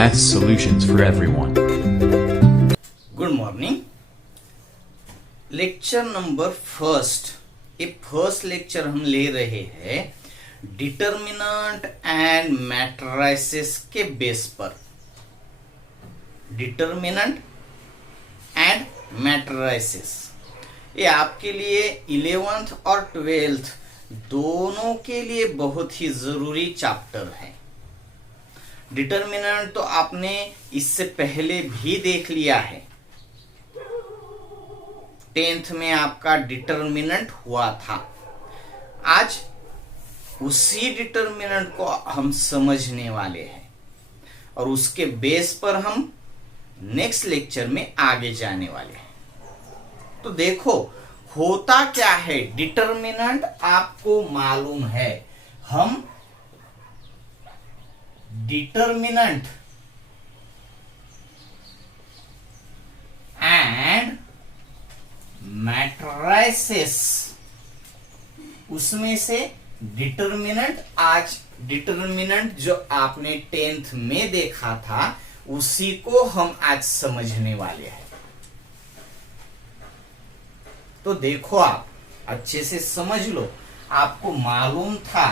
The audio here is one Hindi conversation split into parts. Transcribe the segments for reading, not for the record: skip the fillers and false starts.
Math solutions for everyone. Good morning. Lecture number first, ये फर्स्ट लेक्चर हम ले रहे हैं डिटर्मिनेंट एंड मैट्रिसेस के बेस पर। डिटर्मिनेंट एंड मैट्रिसेस ये आपके लिए 11th और 12th दोनों के लिए बहुत ही जरूरी चैप्टर है। डिटर्मिनेंट तो आपने इससे पहले भी देख लिया है, 10th में आपका डिटर्मिनेंट हुआ था। आज उसी डिटर्मिनेंट को हम समझने वाले हैं और उसके बेस पर हम नेक्स्ट लेक्चर में आगे जाने वाले हैं। तो देखो होता क्या है, डिटर्मिनेंट आपको मालूम है। हम डिटर्मिनेंट एंड मैट्रिसेस, उसमें से डिटर्मिनेंट, आज डिटर्मिनेंट जो आपने 10th में देखा था उसी को हम आज समझने वाले हैं। तो देखो आप अच्छे से समझ लो, आपको मालूम था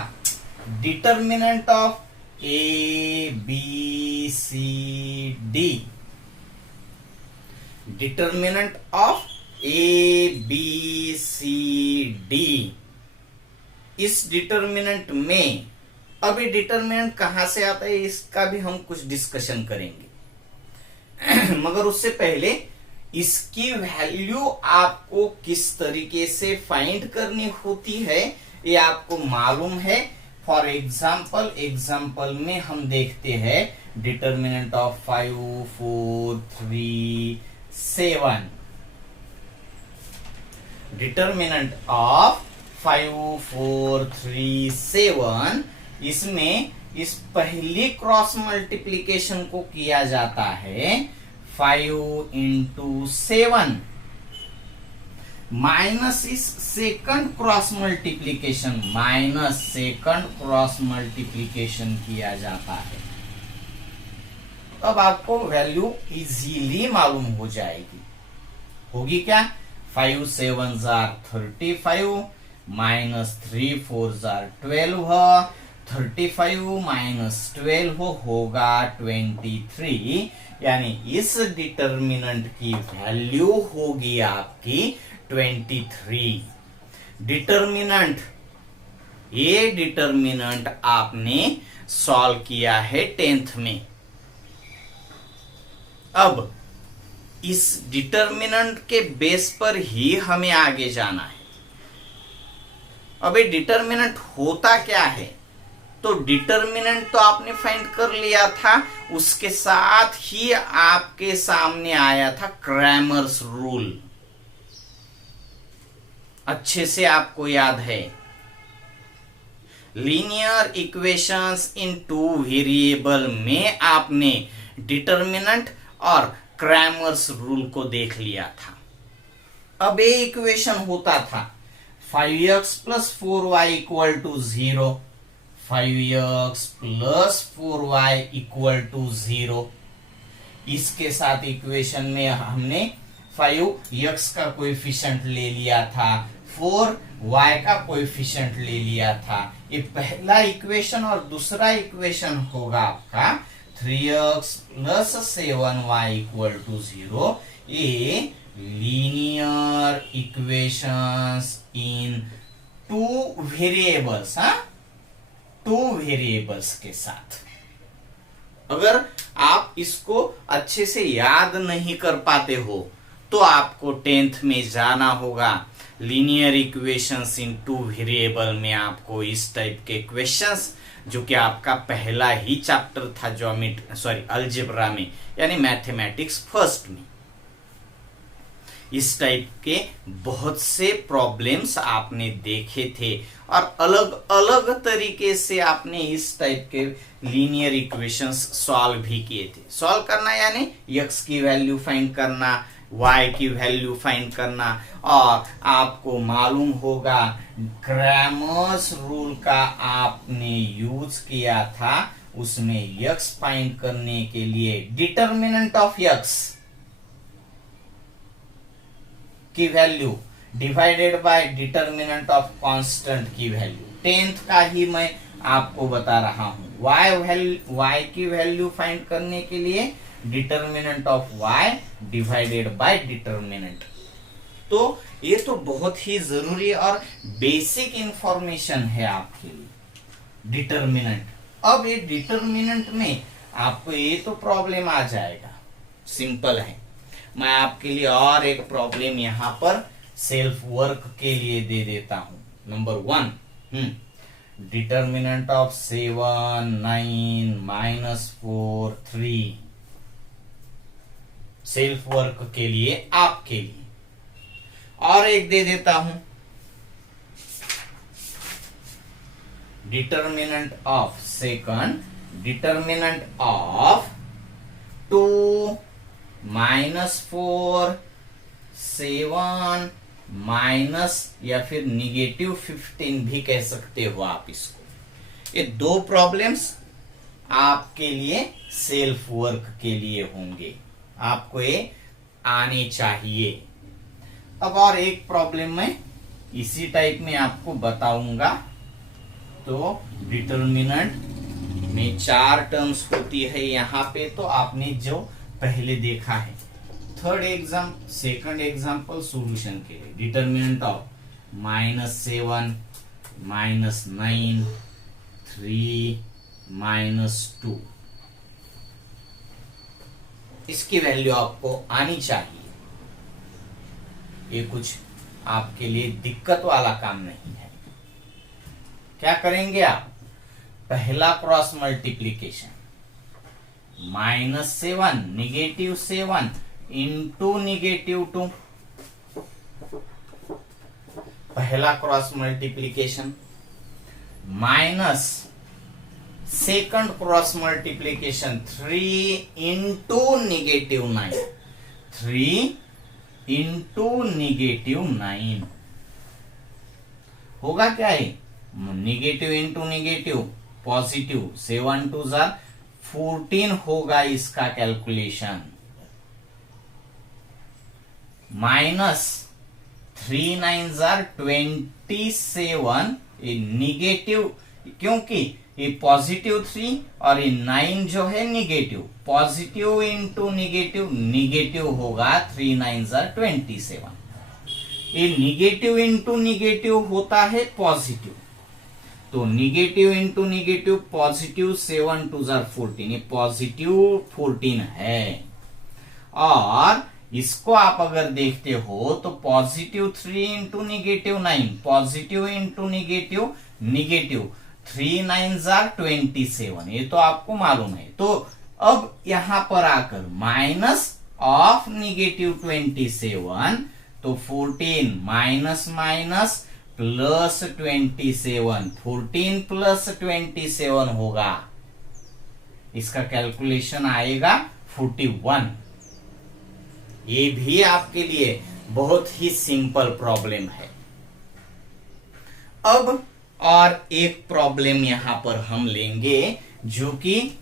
determinant of A B C D, determinant of A B C D. इस डिटर्मिनेंट में अभी डिटर्मिनेंट कहां से आता है इसका भी हम कुछ डिस्कशन करेंगे मगर उससे पहले इसकी वैल्यू आपको किस तरीके से फाइंड करनी होती है ये आपको मालूम है। फॉर एग्जाम्पल में हम देखते हैं डिटर्मिनेंट ऑफ 5, 4, 3, 7। डिटर्मिनेंट ऑफ 5, 4, 3, 7, इसमें इस पहली क्रॉस मल्टीप्लीकेशन को किया जाता है 5 into 7 माइनस इस सेकंड क्रॉस मल्टीप्लीकेशन किया जाता है। अब आपको वैल्यू इजीली मालूम हो जाएगी। होगी क्या? 5 7s are 35 minus 3 4s are 12, 35 minus 12 होगा 23, यानी इस डिटर्मिनेंट की वैल्यू होगी आपकी 23। डिटर्मिनेंट, ये डिटर्मिनेंट आपने सॉल्व किया है 10th में। अब इस डिटर्मिनेंट के बेस पर ही हमें आगे जाना है। अब ये डिटर्मिनेंट होता क्या है, तो डिटर्मिनेंट तो आपने फाइंड कर लिया था, उसके साथ ही आपके सामने आया था क्रैमर्स रूल। अच्छे से आपको याद है, लीनियर इक्वेशंस इन 2 वेरिएबल में आपने डिटर्मिनेंट और क्रैमर्स रूल को देख लिया था। अब ये इक्वेशन होता था 5x plus 4y equal to 0, 5x plus 4y equal to 0। इसके साथ इक्वेशन में हमने 5x का कोएफिशिएंट ले लिया था, 4y का कोएफिशिएंट ले लिया था। ये पहला इक्वेशन और दूसरा इक्वेशन होगा आपका 3x plus 7y equal to 0। ये लीनियर इक्वेशंस इन 2 वेरिएबल्स, 2 वेरिएबल्स के साथ। अगर आप इसको अच्छे से याद नहीं कर पाते हो तो आपको 10th में जाना होगा। लीनियर इक्वेशंस इन 2 वेरिएबल में आपको इस टाइप के क्वेश्चंस, जो कि आपका पहला ही चैप्टर था अलजेब्रा में, यानी मैथमेटिक्स फर्स्ट में, इस टाइप के बहुत से प्रॉब्लम्स आपने देखे थे और अलग अलग तरीके से आपने इस टाइप के लीनियर इक्वेशंस सॉल्व भी किए थे। सॉल्व करना यानी x की वैल्यू फाइंड करना, y की वैल्यू फाइंड करना, और आपको मालूम होगा क्रैमर्स रूल का आपने यूज किया था उसमें यक्स फाइंड करने के लिए डिटर्मिनेंट ऑफ यक्स की value divided by determinant of constant की वैल्यू, 10th का ही मैं आपको बता रहा हूं। y की वैल्यू फाइंड करने के लिए determinant of y divided by determinant. तो ये तो बहुत ही जरूरी और बेसिक इंफॉर्मेशन है आपके लिए डिटर्मिनेंट। अब ये डिटर्मिनेंट में आपको ये तो प्रॉब्लम आ जाएगा, सिंपल है। मैं आपके लिए और एक प्रॉब्लम यहां पर सेल्फ वर्क के लिए दे देता हूं। Number 1, determinant of 7, 9, -4, 3 self work के लिए आपके लिए। और एक दे देता हूं, determinant of second, determinant of 2, -4, 7 minus या फिर -15 भी कह सकते हो आप इसको। ये दो प्रॉब्लम्स आपके लिए सेल्फ वर्क के लिए होंगे, आपको ये आने चाहिए। अब और एक प्रॉब्लम मैं इसी टाइप में आपको बताऊंगा। तो डिटर्मिनेंट में 4 टर्म्स होती है यहाँ पे, तो आपने जो पहले देखा है। सेकंड एग्जाम्पल सॉल्यूशन के लिए डिटर्मिनेंट ऑफ -7, -9, 3, -2 इसकी वैल्यू आपको आनी चाहिए। ये कुछ आपके लिए दिक्कत वाला काम नहीं है। क्या करेंगे आप? पहला क्रॉस मल्टीप्लीकेशन, -7 -7 इंटू -2, पहला cross multiplication, minus second cross multiplication 3 into -9, 3 into -9 होगा क्या है? नेगेटिव इंटू नेगेटिव पॉजिटिव, 7 2 14 होगा इसका कैलकुलेशन। माइनस 3 9 27, निगेटिव, क्योंकि ये पॉजिटिव 3 और ये 9 जो है negative, positive into negative, negative होगा 3 9 27। ये निगेटिव इंटू निगेटिव होता है पॉजिटिव, तो निगेटिव इंटू निगेटिव पॉजिटिव, 7 2 14, ये पॉजिटिव 14 है। और इसको आप अगर देखते हो तो positive 3 into -9, positive into negative, negative 3 9 27, ये तो आपको मालूम है। तो अब यहां पर आकर माइनस ऑफ -27, तो 14 माइनस माइनस प्लस 27, 14 प्लस 27 होगा, इसका कैलकुलेशन आएगा 41। ये भी आपके लिए बहुत ही सिंपल प्रॉब्लम है। अब और एक प्रॉब्लम यहां पर हम लेंगे जो कि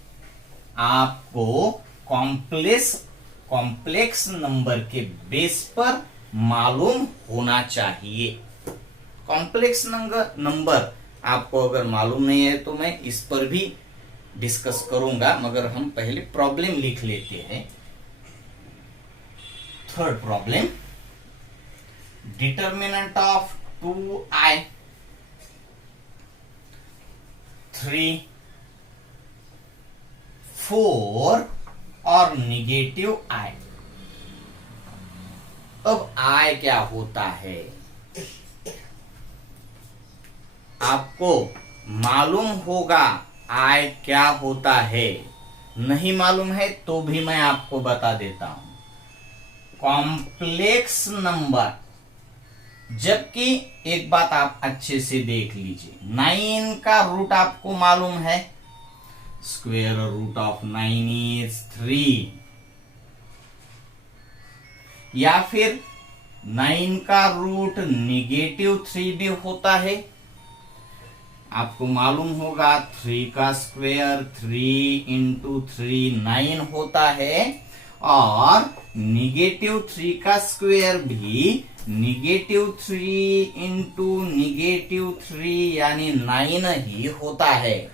आपको कॉम्प्लेक्स नंबर के बेस पर मालूम होना चाहिए। कॉम्प्लेक्स नंबर आपको अगर मालूम नहीं है तो मैं इस पर भी डिस्कस करूंगा, मगर हम पहले प्रॉब्लम लिख लेते हैं। Third problem, determinant of 2i, 3, 4 और नेगेटिव i। अब i क्या होता है आपको मालूम होगा, i क्या होता है। नहीं मालूम है तो भी मैं आपको बता देता हूं। कॉम्प्लेक्स नंबर, जबकि एक बात आप अच्छे से देख लीजिए, 9 का रूट आपको मालूम है, स्क्वेयर रूट ऑफ 9 इज 3, या फिर 9 का रूट -3 भी होता है, आपको मालूम होगा 3 का स्क्वायर 3 इंटू 3 9 होता है, और -3 का स्क्वायर भी -3 इंटू -3 यानी 9 ही होता है।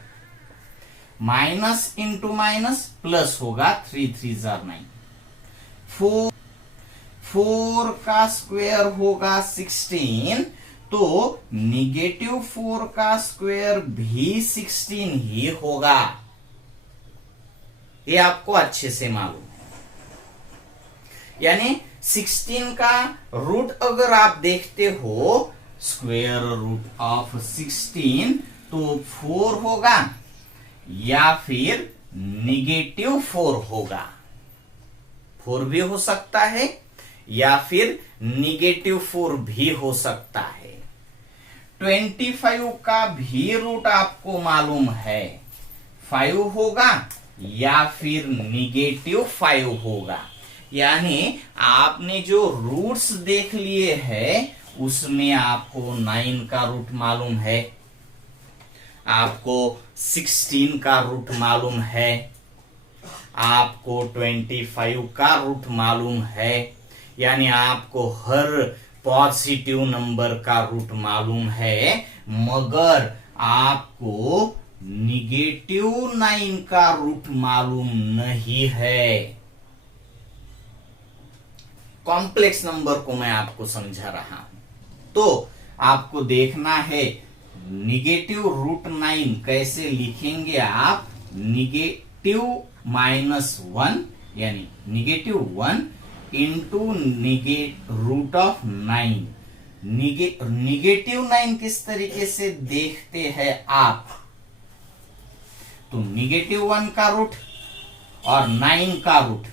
माइनस इंटू माइनस प्लस होगा, 3 3 जार 9। 4 का स्क्वायर होगा 16, तो -4 का स्क्वायर भी 16 ही होगा। ये आपको अच्छे से मालूम है। यानी 16 का रूट अगर आप देखते हो, स्क्वायर रूट ऑफ 16, तो 4 होगा या फिर -4 होगा। 4 भी हो सकता है या फिर -4 भी हो सकता है। 25 का भी रूट आपको मालूम है, 5 होगा या फिर -5 होगा। यानी आपने जो रूट्स देख लिए हैं उसमें आपको 9 का रूट मालूम है, आपको 16 का रूट मालूम है, आपको 25 का रूट मालूम है। यानी आपको हर पॉजिटिव नंबर का रूट मालूम है, मगर आपको -9 का रूट मालूम नहीं है। कॉम्प्लेक्स नंबर को मैं आपको समझा रहा हूं, तो आपको देखना है -√9 कैसे लिखेंगे आप। -1 यानी -1 इंटू √9। -9 किस तरीके से देखते हैं आप, तो -1 का रूट और 9 का रूट।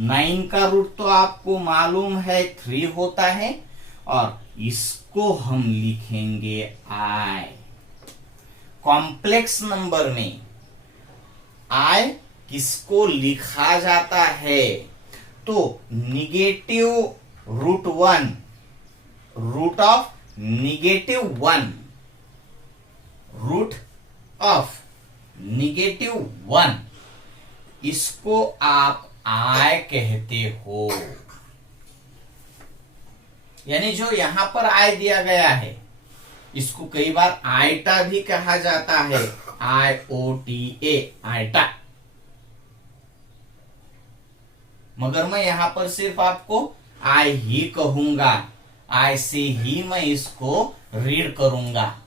9 का रूट तो आपको मालूम है 3 होता है, और इसको हम लिखेंगे i। कॉम्प्लेक्स नंबर में i किसको लिखा जाता है, तो -√1 रूट ऑफ -1 रूट ऑफ -1, इसको आप i कहते हो। यानी जो यहां पर i दिया गया है, इसको कई बार आयटा भी कहा जाता है, IOTA आयटा। मगर मैं यहां पर सिर्फ आपको i ही कहूंगा, i से ही मैं इसको रीड करूंगा।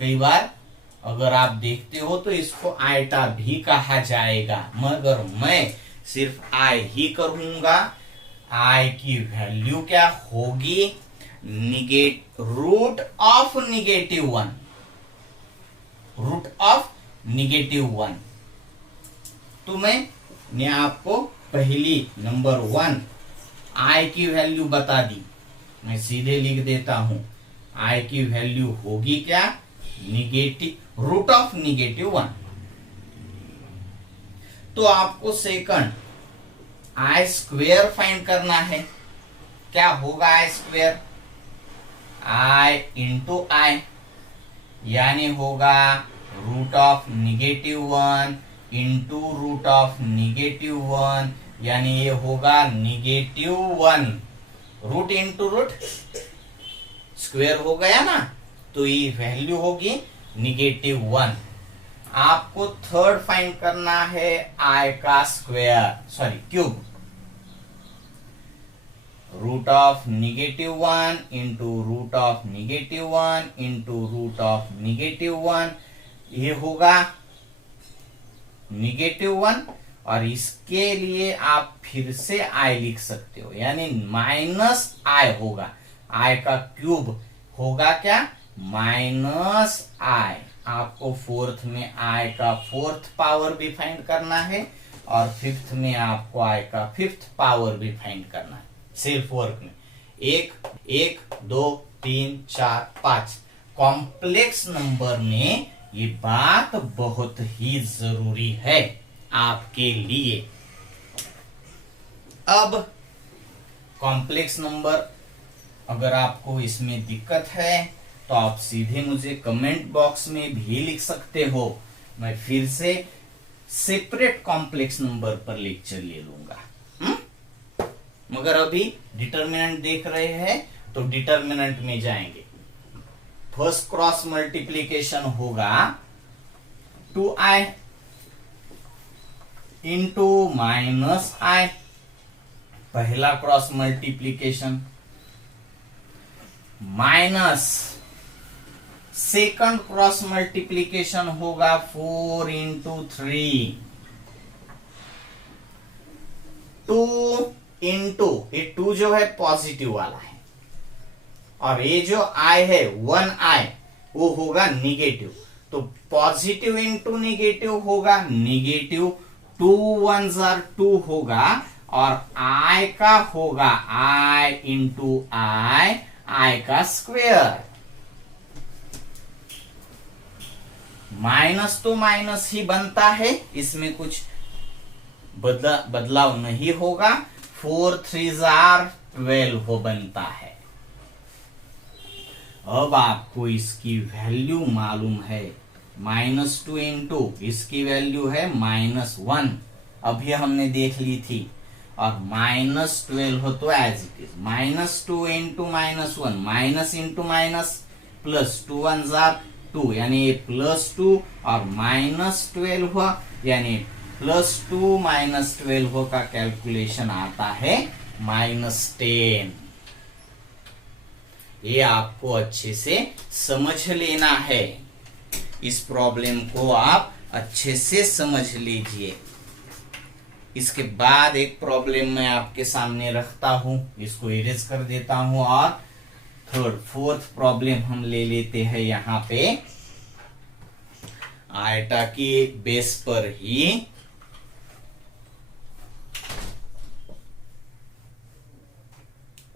कई बार अगर आप देखते हो तो इसको आयटा भी कहा जाएगा, मगर मैं सिर्फ i ही कहूंगा। i की वैल्यू क्या होगी, रूट ऑफ -1, रूट ऑफ -1। तो मैंने आपको पहली नंबर 1 i की वैल्यू बता दी, मैं सीधे लिख देता हूं। i की वैल्यू होगी क्या, रूट ऑफ -1। तो आपको सेकंड i स्क्वेयर फाइंड करना है। क्या होगा i square, i into i, यानी होगा root of -1 into root of -1, यानी ये होगा -1। रूट इंटू रूट स्क्वेयर हो गया ना, तो ये वैल्यू होगी -1। आपको थर्ड फाइंड करना है i का square, sorry cube. Root of -1 into root of -1 into root of -1, ये होगा -1। और इसके लिए आप फिर से i लिख सकते हो, यानी -i होगा। i का क्यूब होगा क्या, -i। आपको फोर्थ में i का फोर्थ पावर भी फाइंड करना है, और फिफ्थ में आपको i का फिफ्थ पावर भी फाइंड करना है। सेल्फ वर्क में 1 1 2 3 4 5 कॉम्प्लेक्स नंबर में ये बात बहुत ही जरूरी है आपके लिए। अब कॉम्प्लेक्स नंबर अगर आपको इसमें दिक्कत है तो तो आप सीधे मुझे कमेंट बॉक्स में भी लिख सकते हो, मैं फिर से सेपरेट कॉम्प्लेक्स नंबर पर लेक्चर ले लूंगा। मगर अभी डिटर्मिनेंट देख रहे हैं तो डिटर्मिनेंट में जाएंगे। फर्स्ट क्रॉस मल्टीप्लीकेशन होगा 2i इंटू -i, पहला cross multiplication, minus second cross multiplication होगा 4 इंटू 3, 2 इंटू, ये 2 जो है पॉजिटिव वाला है, और ये जो i है 1i वो होगा निगेटिव, तो पॉजिटिव इंटू निगेटिव होगा निगेटिव, 2 1s are 2 होगा, और i का होगा i इंटू i का स्क्वेयर। माइनस तो माइनस ही बनता है, इसमें कुछ बदलाव नहीं होगा। 4 3s are 12 हो बनता है। अब आपको इसकी वैल्यू मालूम है, -2 इंटू इसकी वैल्यू है -1, अभी हमने देख ली थी, और -12 हो तो as it is, -2 into -1, minus into minus plus, 2 1s are 2 यानी +2, और -12 हुआ यानी +2 -12 का कैलकुलेशन आता है -10। ये आपको अच्छे से समझ लेना है, इस प्रॉब्लम को आप अच्छे से समझ लीजिए। इसके बाद एक प्रॉब्लम मैं आपके सामने रखता हूं, इसको इरेज कर देता हूं, और थर्ड फोर्थ प्रॉब्लम हम ले लेते हैं यहां पे आयटा की बेस पर ही।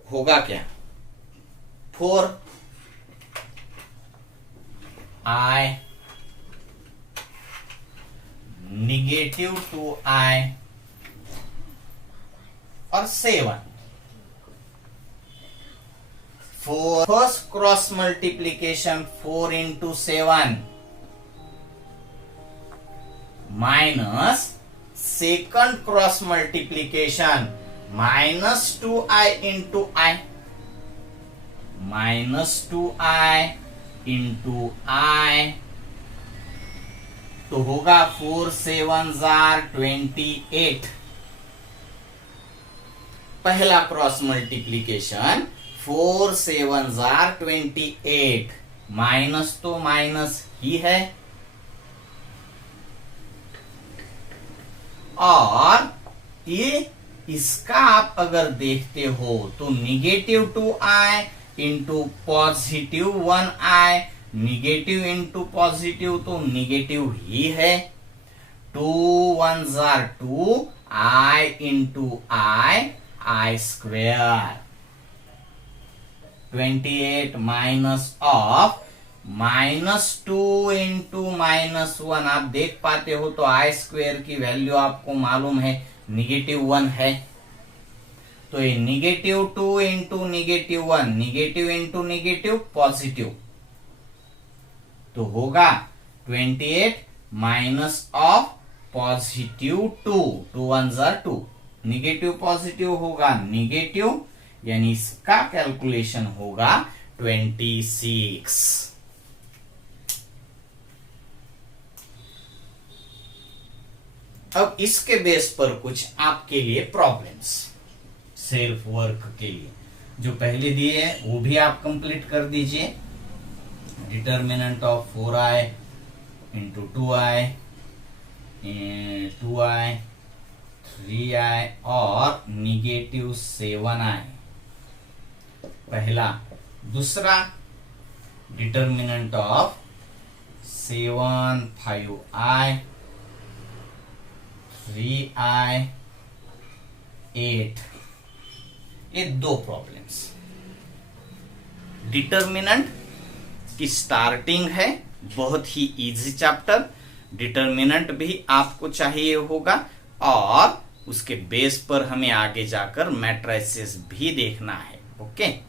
होगा क्या, 4i निगेटिव 2i और 7, first cross multiplication 4 into 7 minus second cross multiplication -2i into i, -2i into i, तो होगा 4 7s are 28। पहला cross multiplication 4 7s are 28, minus तो माइनस ही है, और ये इसका आप अगर देखते हो तो negative 2i into positive 1i, negative into positive तो निगेटिव ही है, 2 1s are 2, i into i square, 28 minus of -2 into -1, आप देख पाते हो तो i स्क्वेयर की वैल्यू आपको मालूम है -1 है, तो ये -2 into -1, negative into negative positive, तो होगा 28 minus of positive 2, 2 1s are 2, negative positive होगा निगेटिव, यानी इसका कैलकुलेशन होगा 26। अब इसके बेस पर कुछ आपके लिए प्रॉब्लम्स सेल्फ वर्क के लिए जो पहले दिए हैं वो भी आप कंप्लीट कर दीजिए। Determinant of 4i into 2i 3i और -7i, पहला। दूसरा डिटर्मिनेंट ऑफ 7 5i 3i 8, ये दो प्रॉब्लम्स। डिटर्मिनेंट की स्टार्टिंग है, बहुत ही इजी चैप्टर, डिटर्मिनेंट भी आपको चाहिए होगा और उसके बेस पर हमें आगे जाकर मैट्रिसेस भी देखना है। ओके।